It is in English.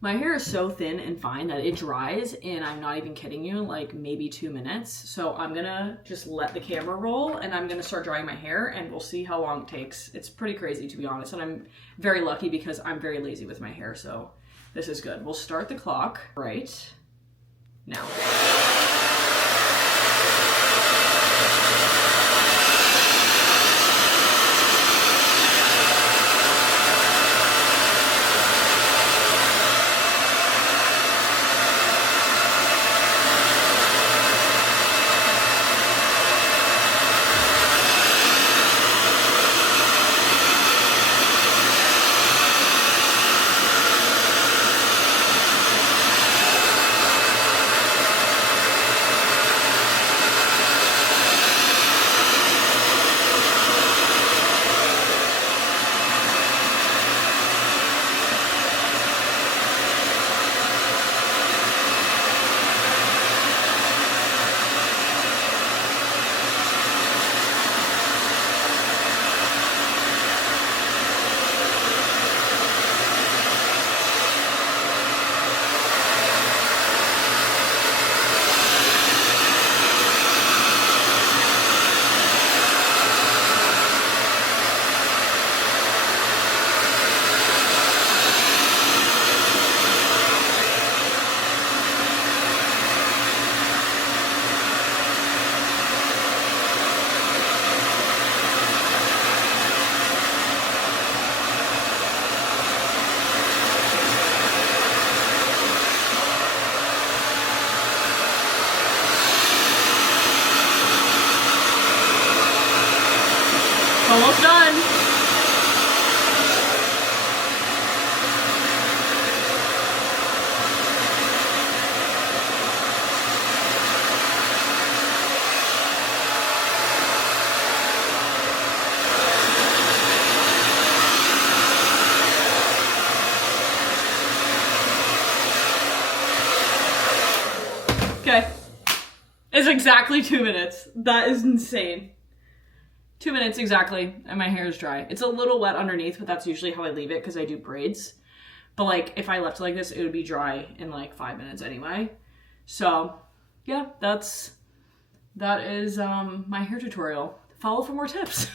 My hair is so thin and fine that it dries, and I'm not even kidding you, like maybe 2 minutes. So I'm gonna just let the camera roll and I'm gonna start drying my hair and we'll see how long it takes. It's pretty crazy, to be honest, and I'm very lucky because I'm very lazy with my hair, so this is good. We'll start the clock right now. Almost done. Okay. It's exactly 2 minutes. That is insane. 2 minutes exactly, and my hair is dry. It's a little wet underneath, but that's usually how I leave it because I do braids. But like, if I left it like this, it would be dry in like 5 minutes anyway. So, yeah, that is my hair tutorial. Follow for more tips.